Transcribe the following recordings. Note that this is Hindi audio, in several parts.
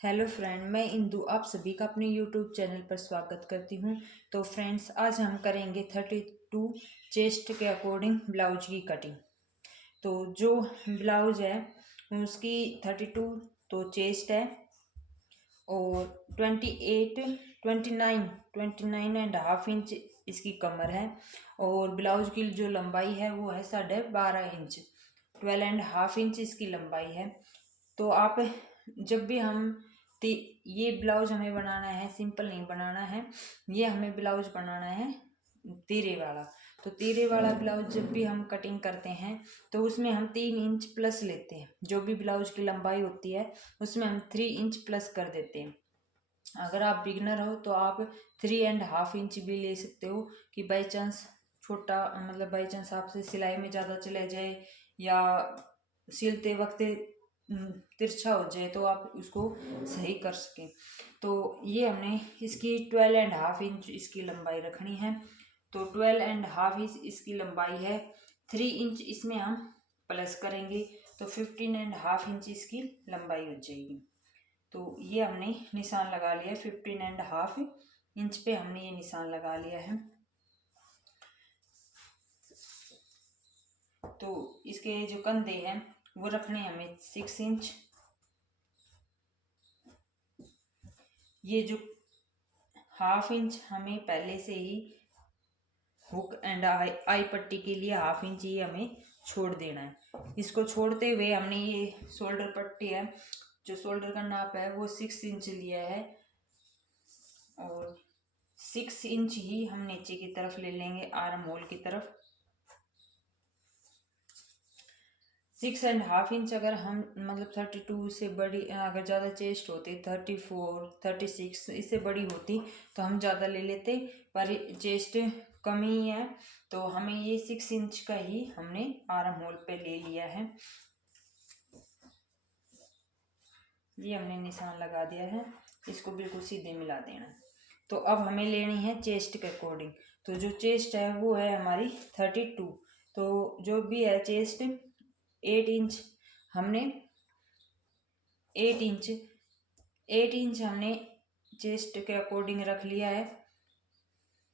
हेलो फ्रेंड, मैं इंदु आप सभी का अपने यूट्यूब चैनल पर स्वागत करती हूँ। तो फ्रेंड्स, आज हम करेंगे 32 चेस्ट के अकॉर्डिंग ब्लाउज की कटिंग। तो जो ब्लाउज है उसकी 32 तो चेस्ट है और 29.5 इंच इसकी कमर है और ब्लाउज की जो लंबाई है वो है 12.5 इंच। 12.5 इंच इसकी लंबाई है। तो आप जब भी ये ब्लाउज हमें बनाना है, सिंपल नहीं बनाना है, ये हमें ब्लाउज बनाना है तीरे वाला। तो तीरे वाला ब्लाउज जब भी हम कटिंग करते हैं तो उसमें हम 3 इंच प्लस लेते हैं। जो भी ब्लाउज की लंबाई होती है उसमें हम 3 इंच प्लस कर देते हैं। अगर आप बिगनर हो तो आप 3.5 इंच भी ले सकते हो कि बाई चांस छोटा, मतलब बाई चांस आपसे सिलाई में ज़्यादा चले जाए या सिलते वक्त तिरछा हो जाए तो आप उसको सही कर सकें। तो ये हमने इसकी 12.5 इंच इसकी लंबाई रखनी है। तो 12.5 इंच इसकी लंबाई है। 3 इंच इसमें हम प्लस करेंगे तो 15.5 इंच इसकी लंबाई हो जाएगी। तो ये हमने निशान लगा लिया। 15.5 इंच पे हमने ये निशान लगा लिया है। तो इसके जो कंधे हैं वो रखने हमें 6 इंच। ये जो 1/2 इंच हमें पहले से ही हुक एंड आई पट्टी के लिए 1/2 इंच ही हमें छोड़ देना है। इसको छोड़ते हुए हमने ये शोल्डर पट्टी है, जो शोल्डर का नाप है वो 6 इंच लिया है और 6 इंच ही हम नीचे की तरफ ले लेंगे, आर्म होल की तरफ। 6.5 इंच अगर हम, मतलब 32 से बड़ी, अगर ज़्यादा चेस्ट होती 34 36 इससे बड़ी होती तो हम ज़्यादा ले लेते, पर चेस्ट कम ही है तो हमें ये 6 इंच का ही हमने आर्म होल पे ले लिया है। ये हमने निशान लगा दिया है, इसको बिल्कुल सीधे मिला देना। तो अब हमें लेनी है चेस्ट के अकॉर्डिंग। तो जो चेस्ट है वो है हमारी 32। तो जो भी है चेस्ट 8 इंच हमने 8 इंच 8 इंच हमने चेस्ट के अकॉर्डिंग रख लिया है।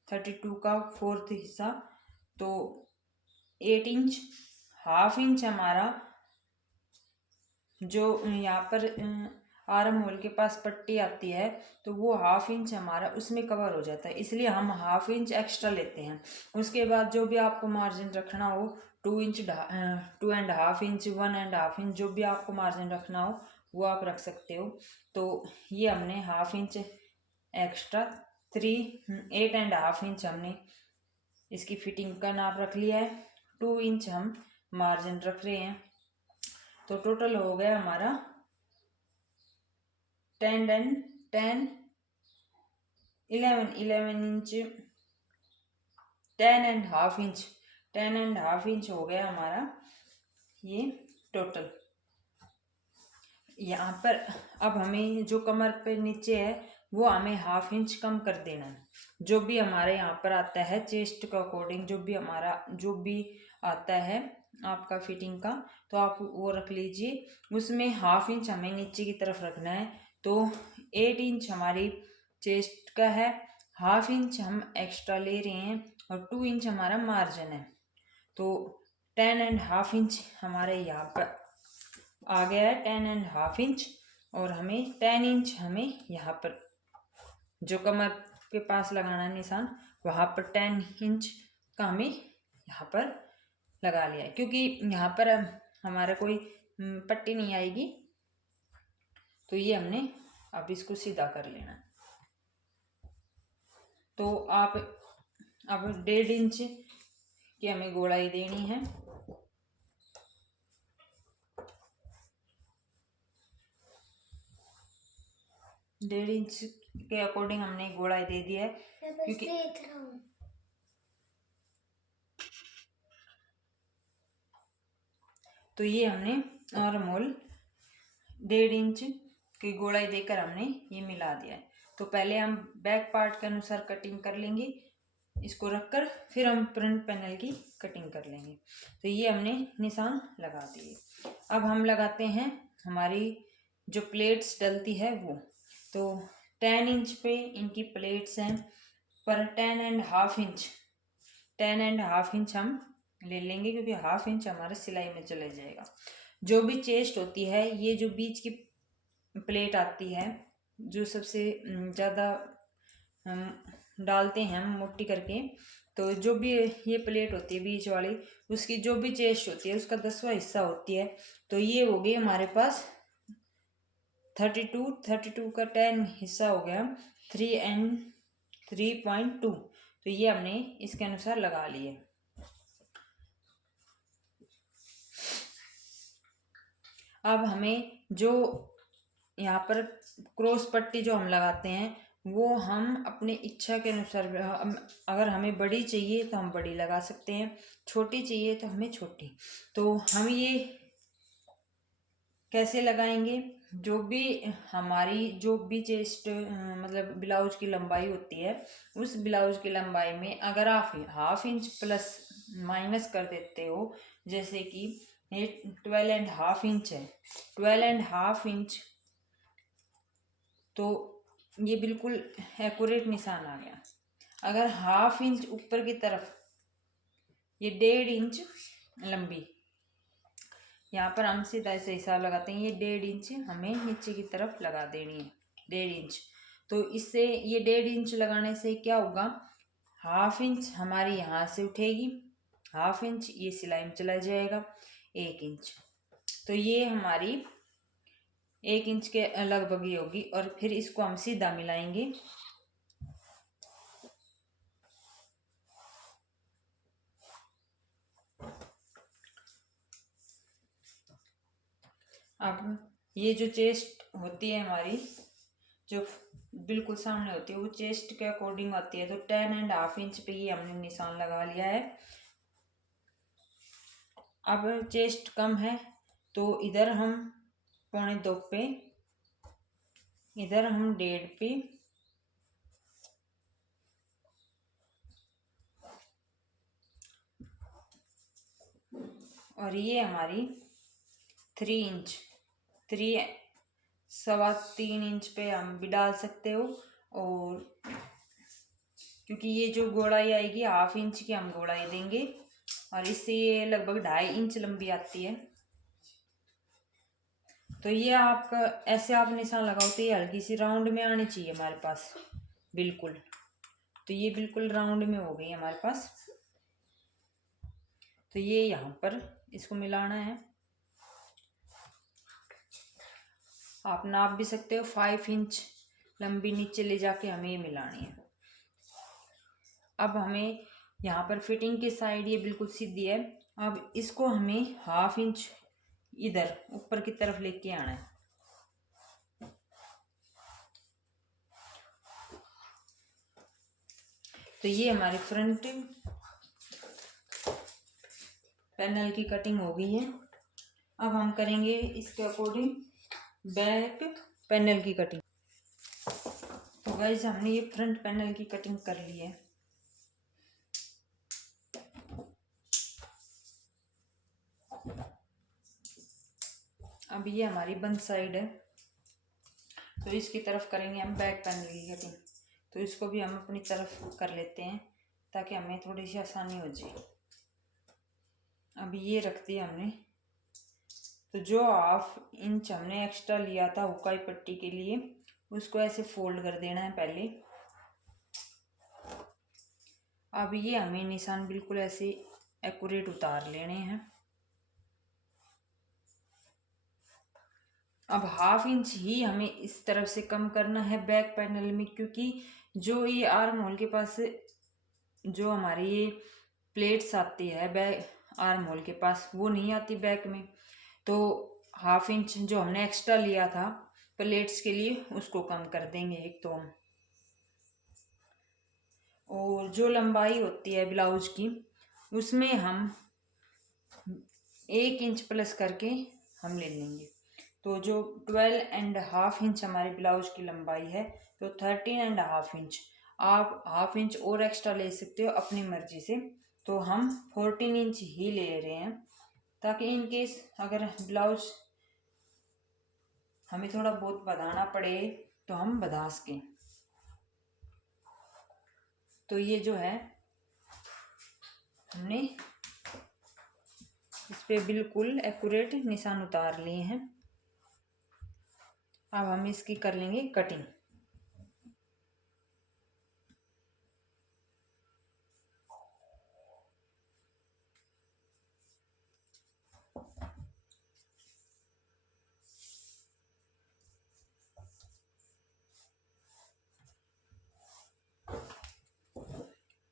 32 का 4th हिस्सा। तो 8 इंच, 1/2 इंच हमारा जो यहाँ पर आर्म होल के पास पट्टी आती है तो वो 1/2 इंच हमारा उसमें कवर हो जाता है, इसलिए हम 1/2 इंच एक्स्ट्रा लेते हैं। उसके बाद जो भी आपको मार्जिन रखना हो, 2 इंच, 2.5 इंच, 1.5 इंच, जो भी आपको मार्जिन रखना हो वो आप रख सकते हो। तो ये हमने 1/2 इंच एक्स्ट्रा 8.5 इंच हमने इसकी फिटिंग का नाप रख लिया है। 2 इंच हम मार्जिन रख रहे हैं। तो टोटल हो गया हमारा 11 इंच, 10.5 इंच हो गया हमारा ये टोटल। यहाँ पर अब हमें जो कमर पे नीचे है वो हमें 1/2 इंच कम कर देना है। जो भी हमारे यहाँ पर आता है चेस्ट के अकॉर्डिंग, जो भी आता है आपका फिटिंग का, तो आप वो रख लीजिए। उसमें 1/2 इंच हमें नीचे की तरफ रखना है। तो 8 इंच हमारी चेस्ट का है, 1/2 इंच हम एक्स्ट्रा ले रहे हैं और 2 इंच हमारा मार्जिन है। तो 10.5 इंच हमारे यहाँ पर आ गया है, 10.5 इंच। और हमें 10 इंच हमें यहाँ पर जो कमर के पास लगाना है निशान, वहाँ पर 10 इंच का हमें यहाँ पर लगा लिया है, क्योंकि यहाँ पर हमारा कोई पट्टी नहीं आएगी। तो ये हमने अब इसको सीधा कर लेना। तो आप अब 1.5 इंच की हमें गोलाई देनी है। डेढ़ इंच के अकॉर्डिंग हमने गोलाई दे दिया है, क्योंकि तो ये हमने आर्म होल 1.5 इंच की गोलाई देकर हमने ये मिला दिया है। तो पहले हम बैक पार्ट के अनुसार कटिंग कर लेंगे, इसको रखकर फिर हम फ्रंट पैनल की कटिंग कर लेंगे। तो ये हमने निशान लगा दिए। अब हम लगाते हैं हमारी जो प्लेट्स डलती है वो। तो 10 इंच पे इनकी प्लेट्स हैं, पर 10.5 इंच हम ले लेंगे, क्योंकि 1/2 इंच हमारे सिलाई में चले जाएगा। जो भी चेस्ट होती है, ये जो बीच की प्लेट आती है, जो सबसे ज़्यादा हम डालते हैं हम मोटी करके, तो जो भी ये प्लेट होती है बीच वाली, उसकी जो भी चेस्ट होती है उसका 10वां हिस्सा होती है। तो ये हो गई हमारे पास 32 का 10 हिस्सा हो गया 3.2। तो ये हमने इसके अनुसार लगा लिए। अब हमें जो यहाँ पर क्रॉस पट्टी जो हम लगाते हैं, वो हम अपनी इच्छा के अनुसार, अगर हमें बड़ी चाहिए तो हम बड़ी लगा सकते हैं, छोटी चाहिए तो हमें छोटी। तो हम ये कैसे लगाएंगे, जो भी चेस्ट मतलब ब्लाउज की लंबाई होती है, उस ब्लाउज की लंबाई में अगर आप 1/2 इंच प्लस माइनस कर देते हो, जैसे कि ये 12.5 इंच है, 12.5 इंच, तो ये बिल्कुल एक्यूरेट निशान आ गया। अगर 1/2 इंच ऊपर की तरफ, ये 1.5 इंच लंबी, यहाँ पर हम सीधा ऐसे हिसाब लगाते हैं, ये 1.5 इंच हमें नीचे की तरफ लगा देनी है, 1.5 इंच। तो इससे ये 1.5 इंच लगाने से क्या होगा, 1/2 इंच हमारी यहाँ से उठेगी, 1/2 इंच ये सिलाई में चला जाएगा, 1 इंच। तो ये हमारी 1 इंच के लगभग ही होगी। और फिर इसको हम सीधा मिलाएंगे। अब ये जो चेस्ट होती है हमारी, जो बिल्कुल सामने होती है, वो चेस्ट के अकॉर्डिंग आती है। तो 10.5 इंच पे ये हमने निशान लगा लिया है। अब चेस्ट कम है तो इधर हम 1.25 पे, इधर हम 1.5 पे, और ये हमारी 3 इंच, 3.25 इंच पे हम भी डाल सकते हो। और क्योंकि ये जो गोड़ाई आएगी 1/2 इंच की हम गोड़ाई देंगे, और इससे ये लगभग 2.5 इंच लंबी आती है। तो ये आपका ऐसे आप निशान लगाओ तो ये हल्की सी राउंड में आनी चाहिए हमारे पास, बिल्कुल। तो ये बिल्कुल राउंड में हो गई हमारे पास। तो ये यहाँ पर इसको मिलाना है। आप नाप भी सकते हो, 5 इंच लंबी नीचे ले जाके हमें ये मिलानी है। अब हमें यहाँ पर फिटिंग की साइड ये बिल्कुल सीधी है। अब इसको हमें 1/2 इंच इधर ऊपर की तरफ लेके आना है। तो ये हमारी फ्रंट पैनल की कटिंग हो गई है। अब हम करेंगे इसके अकॉर्डिंग बैक पैनल की कटिंग। तो गाइस हमने ये फ्रंट पैनल की कटिंग कर ली है। अब ये हमारी बंद साइड है, तो इसकी तरफ करेंगे हम बैक पैनल की कटिंग। तो इसको भी हम अपनी तरफ कर लेते हैं ताकि हमें थोड़ी सी आसानी हो जाए। अब ये रख दिया हमने। तो जो 1/2 इंच हमने एक्स्ट्रा लिया था हुकाई पट्टी के लिए, उसको ऐसे फोल्ड कर देना है पहले। अब ये हमें निशान बिल्कुल ऐसे एक्यूरेट उतार लेने हैं। अब 1/2 इंच ही हमें इस तरफ से कम करना है बैक पैनल में, क्योंकि जो ये आर्म होल के पास जो हमारी ये प्लेट्स आती है बैक आर्म होल के पास, वो नहीं आती बैक में। तो 1/2 इंच जो हमने एक्स्ट्रा लिया था प्लेट्स के लिए, उसको कम कर देंगे एक तो हम। और जो लंबाई होती है ब्लाउज की, उसमें हम 1 इंच प्लस करके हम ले लेंगे। तो जो 12.5 इंच हमारे ब्लाउज की लंबाई है, तो 13.5 इंच आप 1/2 इंच और एक्स्ट्रा ले सकते हो अपनी मर्जी से। तो हम 14 इंच ही ले रहे हैं, ताकि इन केस अगर ब्लाउज हमें थोड़ा बहुत बढ़ाना पड़े तो हम बढ़ा सकें। तो ये जो है हमने इस पे बिल्कुल एक्यूरेट निशान उतार लिए हैं। अब हम इसकी कर लेंगे कटिंग।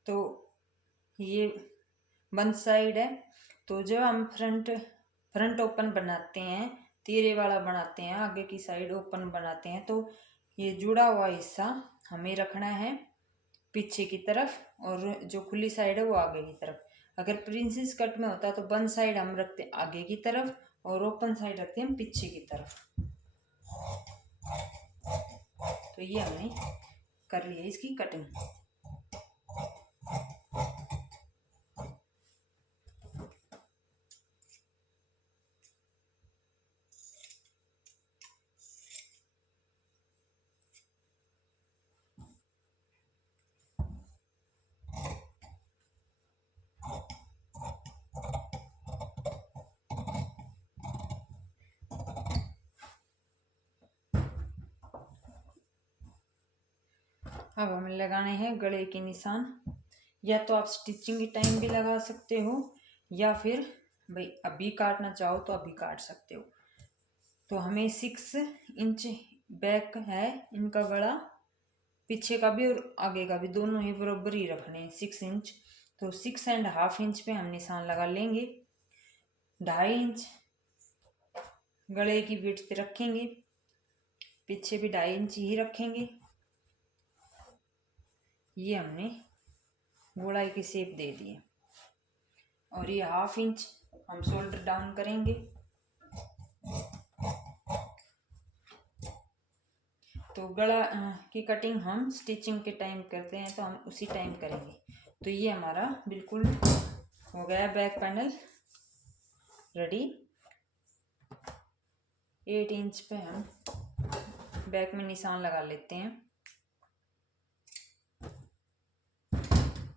तो ये वन साइड है। तो जब हम फ्रंट ओपन बनाते हैं, तीरे वाला बनाते हैं, आगे की साइड ओपन बनाते हैं, तो ये जुड़ा हुआ हिस्सा हमें रखना है पीछे की तरफ और जो खुली साइड है वो आगे की तरफ। अगर प्रिंसेस कट में होता तो वन साइड हम रखते आगे की तरफ और ओपन साइड रखते हैं पीछे की तरफ। तो ये हमने कर लिया इसकी कटिंग। अब हमें लगाने हैं गले के निशान। या तो आप स्टिचिंग के टाइम भी लगा सकते हो या फिर भाई अभी काटना चाहो तो अभी काट सकते हो। तो हमें 6 इंच बैक है इनका गला, पीछे का भी और आगे का भी दोनों ही बराबर ही रखने हैं 6 इंच। तो 6.5 इंच पे हम निशान लगा लेंगे। 2.5 इंच गले की विड्थ रखेंगे, पीछे भी 2.5 इंच ही रखेंगे। ये हमने गोलाई की शेप दे दी है। और ये 1/2 इंच हम शोल्डर डाउन करेंगे। तो गला की कटिंग हम स्टिचिंग के टाइम करते हैं तो हम उसी टाइम करेंगे। तो ये हमारा बिल्कुल हो गया बैक पैनल रेडी। 8 इंच पे हम बैक में निशान लगा लेते हैं।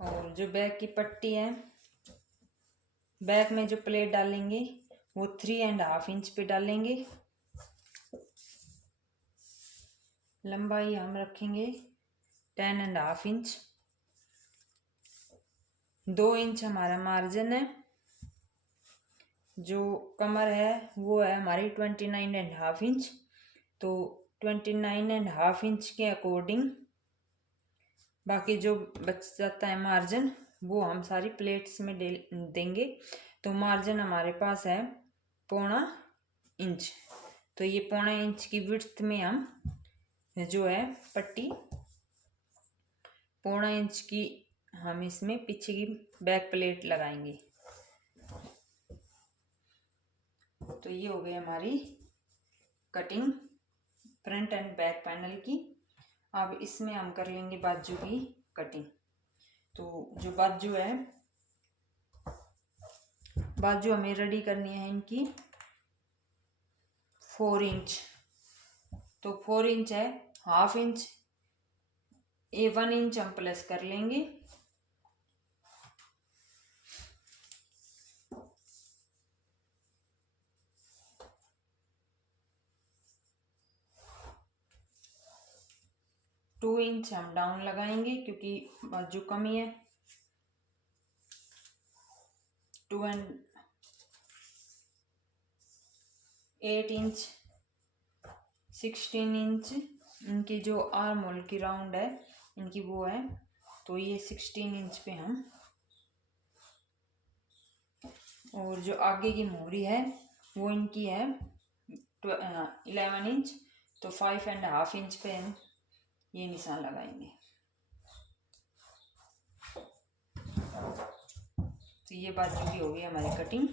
और जो बैक की पट्टी है, बैक में जो प्लेट डालेंगे वो 3.5 इंच पे डालेंगे। लंबाई हम रखेंगे 10.5 इंच। 2 इंच हमारा मार्जिन है। जो कमर है वो है हमारी 29.5 इंच। तो 29.5 इंच के अकॉर्डिंग बाकी जो बच जाता है मार्जिन वो हम सारी प्लेट्स में देंगे। तो मार्जिन हमारे पास है 1.25 इंच। तो ये 1.25 इंच की विड्थ में हम जो है पट्टी 1.25 इंच की हम इसमें पीछे की बैक प्लेट लगाएंगे। तो ये हो गई हमारी cutting front end back panel की। अब इसमें हम कर लेंगे बाजू की कटिंग। तो जो बाजू है, बाजू हमें रेडी करनी है इनकी 4 इंच। तो 4 इंच है, 1/2 इंच 1 इंच हम प्लस कर लेंगे। टू इंच हम डाउन लगाएंगे क्योंकि बाजू कम ही है। 8 इंच 16 इंच इनकी जो आर्म होल की राउंड है इनकी वो है। तो ये 16 इंच पे हम, और जो आगे की मोहरी है वो इनकी है 11 इंच। तो 5.5 इंच पे हम ये निशान लगाएंगे। तो ये बाजू की होगी हमारी कटिंग।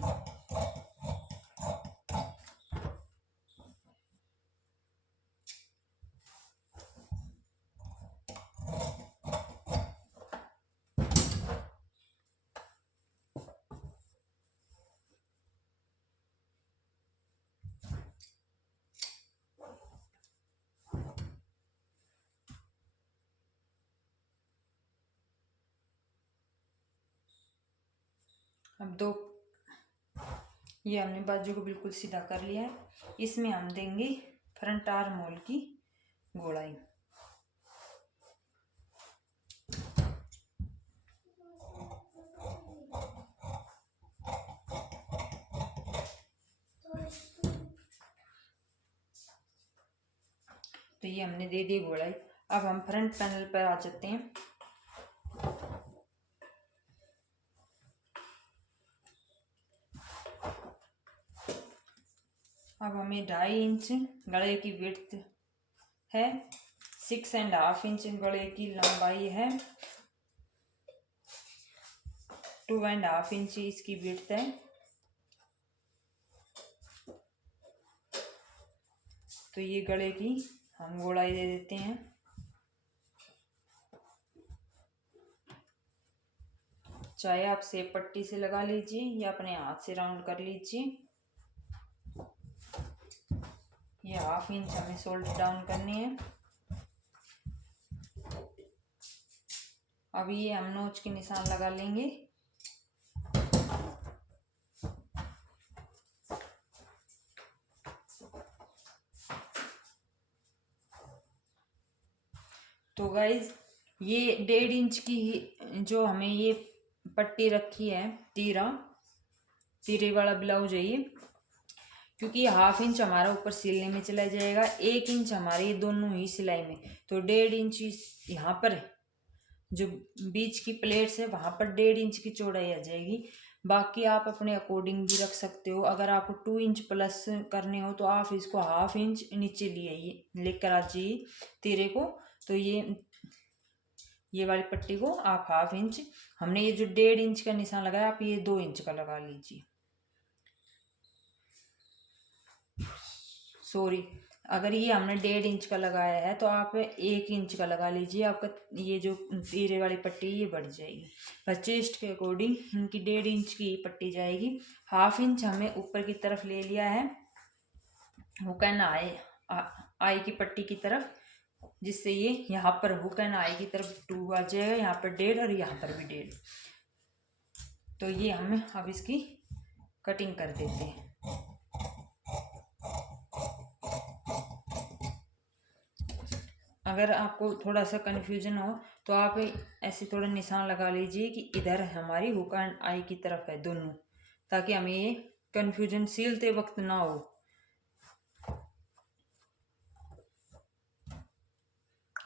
अब ये हमने बाजू को बिल्कुल सीधा कर लिया है। इसमें हम देंगे फ्रंट आर्म होल की गोलाई। तो ये हमने दे दी गोलाई। अब हम फ्रंट पैनल पर आ जाते हैं। अब हमें 2.5 इंच गले की विड्थ है, 6.5 इंच गले की लंबाई है, 2.5 इंच इसकी विड्थ है। तो ये गले की हम गोलाई दे देते हैं। चाहे आप सेब पट्टी से लगा लीजिए या अपने हाथ से राउंड कर लीजिए। ये 1/2 इंच हमें शोल्डर डाउन करनी है। अब ये हम नोच के निशान लगा लेंगे। तो गाइज ये 1.5 इंच की जो हमें ये पट्टी रखी है, तीरे वाला ब्लाउज है ये, क्योंकि 1/2 इंच हमारा ऊपर सिलने में चला जाएगा, 1 इंच हमारी दोनों ही सिलाई में। तो 1.5 इंच यहाँ पर जो बीच की प्लेट्स है वहां पर 1.5 इंच की चौड़ाई आ जाएगी। बाकी आप अपने अकॉर्डिंग भी रख सकते हो। अगर आपको 2 इंच प्लस करने हो तो आप इसको 1/2 इंच नीचे लेकर आ जाइए तीरे को। तो ये वाली पट्टी को आप 1/2 इंच, हमने ये जो 1.5 इंच का निशान लगाया आप ये 2 इंच का लगा लीजिए। सॉरी, अगर ये हमने 1.5 इंच का लगाया है तो आप 1 इंच का लगा लीजिए। आपका ये जो तीरे वाली पट्टी ये बढ़ जाएगी। पर चेस्ट के अकॉर्डिंग इनकी 1.5 इंच की पट्टी जाएगी। 1/2 इंच हमें ऊपर की तरफ ले लिया है, हुक एंड आई की पट्टी की तरफ, जिससे ये यहाँ पर हुक एंड आई की तरफ 2 आ जाएगा, यहाँ पर 1.5 और यहाँ पर भी 1.5। तो ये हम अब इसकी कटिंग कर देते हैं। अगर आपको थोड़ा सा कन्फ्यूजन हो तो आप ऐसे थोड़ा निशान लगा लीजिए कि इधर हमारी हुक एंड आई की तरफ है दोनों, ताकि हमें ये कन्फ्यूजन सिलते वक्त ना हो।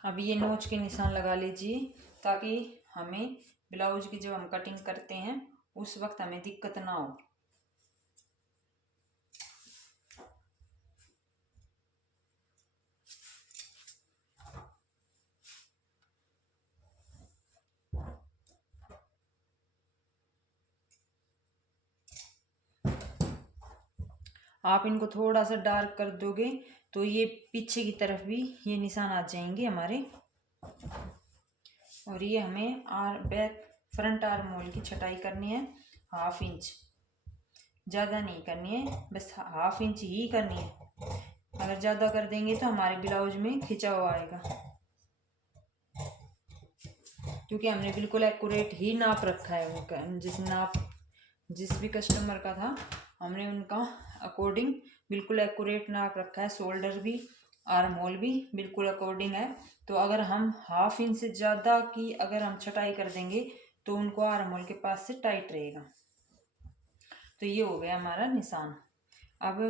अब ये नोच के निशान लगा लीजिए ताकि हमें ब्लाउज की जब हम कटिंग करते हैं उस वक्त हमें दिक्कत ना हो। आप इनको थोड़ा सा डार्क कर दोगे तो ये पीछे की तरफ भी ये निशान आ जाएंगे हमारे। और ये हमें फ्रंट आर्म होल की छटाई करनी है 1/2 इंच, ज़्यादा नहीं करनी है, बस 1/2 इंच ही करनी है। अगर ज़्यादा कर देंगे तो हमारे ब्लाउज में खिंचाव आएगा, क्योंकि हमने बिल्कुल एक्यूरेट ही नाप रखा है। उनका जिस भी कस्टमर का था हमने उनका अकॉर्डिंग बिल्कुल एक्यूरेट नाप रखा है। शोल्डर भी आर्म होल भी बिल्कुल अकॉर्डिंग है। तो अगर हम 1/2 इंच से ज़्यादा की अगर हम छटाई कर देंगे तो उनको आर्म होल के पास से टाइट रहेगा। तो ये हो गया हमारा निशान। अब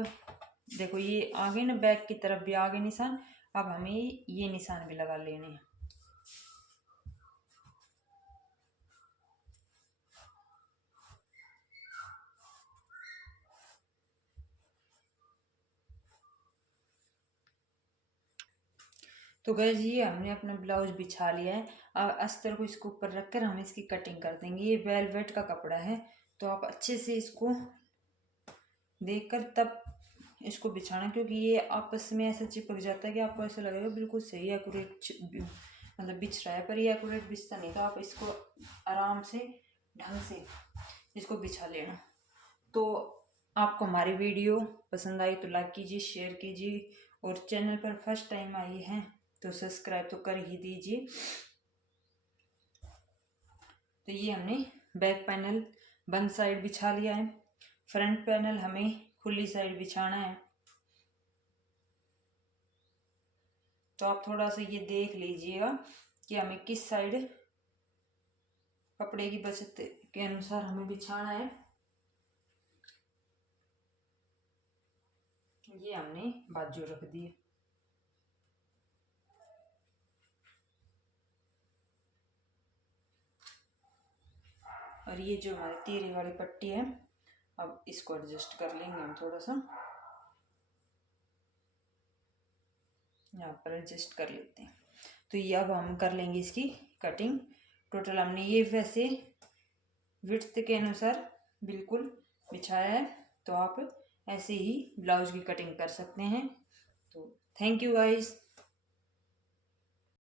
देखो ये आगे ना, बैक की तरफ भी आगे निशान। अब हमें ये निशान भी लगा लेने हैं। तो गैस ये हमने अपना ब्लाउज बिछा लिया है। अब अस्तर को इसको ऊपर रखकर हम इसकी कटिंग कर देंगे। ये वेलवेट का कपड़ा है, तो आप अच्छे से इसको देखकर तब इसको बिछाना, क्योंकि ये आपस में ऐसा चिपक जाता है कि आपको ऐसा लगेगा बिल्कुल सही एक्यूरेट मतलब बिछ रहा है, पर ये एक्यूरेट बिछता नहीं। तो आप इसको आराम से ढंग से इसको बिछा लेना। तो आपको हमारी वीडियो पसंद आई तो लाइक कीजिए, शेयर कीजिए, और चैनल पर फर्स्ट टाइम आई हैं तो सब्सक्राइब तो कर ही दीजिए। तो ये हमने बैक पैनल बंद साइड बिछा लिया है। फ्रंट पैनल हमें खुली साइड बिछाना है, तो आप थोड़ा सा ये देख लीजिएगा कि हमें किस साइड कपड़े की बचत के अनुसार हमें बिछाना है। ये हमने बाजू रख दी। और ये जो हमारी तीरे वाली पट्टी है, अब इसको एडजस्ट कर लेंगे हम थोड़ा सा, यहाँ पर एडजस्ट कर लेते हैं। तो ये अब हम कर लेंगे इसकी कटिंग। टोटल हमने ये वैसे विड्थ के अनुसार बिल्कुल बिछाया है, तो आप ऐसे ही ब्लाउज की कटिंग कर सकते हैं। तो थैंक यू गाइस।